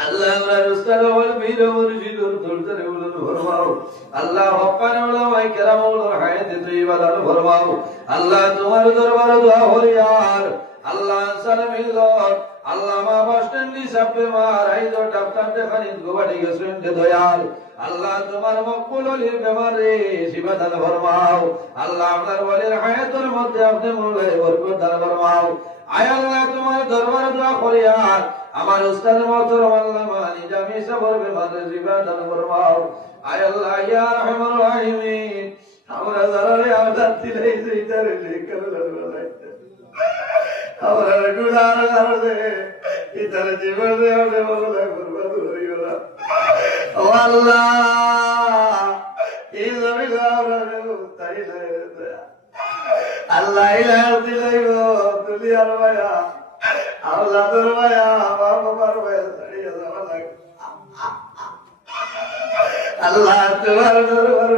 আল্লাহ আমরা উস্তাদ ওয়াল বীর মুর্শিদুর দুলজারে উলুল ফরমাও আল্লাহ হক্কানে উলামায়ে কেরামুল হায়াতে তৈয়বা দান ফরমাও আল্লাহ তোমার দরবারে দোয়া ফরিয়াদ আল্লাহ সালামিল্লাহ আল্লাহ মা বাসস্ট্যান্ডি সাপে মার আইদো ডাক্তারতে খানিত গোবাড়ি গেছেন দে দয়াল আল্লাহ তোমার মকবুল ওলির বেমারে শিফা দান ফরমাও আল্লাহ আপনার ওলির হায়াতের মধ্যে আপনি মুলাই বরকত দান ফরমাও আয় আল্লাহ তোমার দরবারে দোয়া ফরিয়াদ আমার উস্তাদ মোহতরম আল্লামা নিজামী সাহেবের বেমারে শিফা দান ফরমাও আয় আল্লাহ ইয়া রহমান রহিমিন আমরা যারা আওতাত দিলাই সেইটারে লেখার লাগলাইতে আমরা গুনাহ করলে ইতার জীবন রে ওরে বলে বরবাদ হইও না ও আল্লাহ এই জমিন আমরা তাইলে আল্লাহ ইলাহ দিলাইগো দুনিয়ার মায়া আওলাদের মায়া বাবার মায়া ছাড়িয়ে যাওয়া লাগে আল্লাহ তোমার দরবার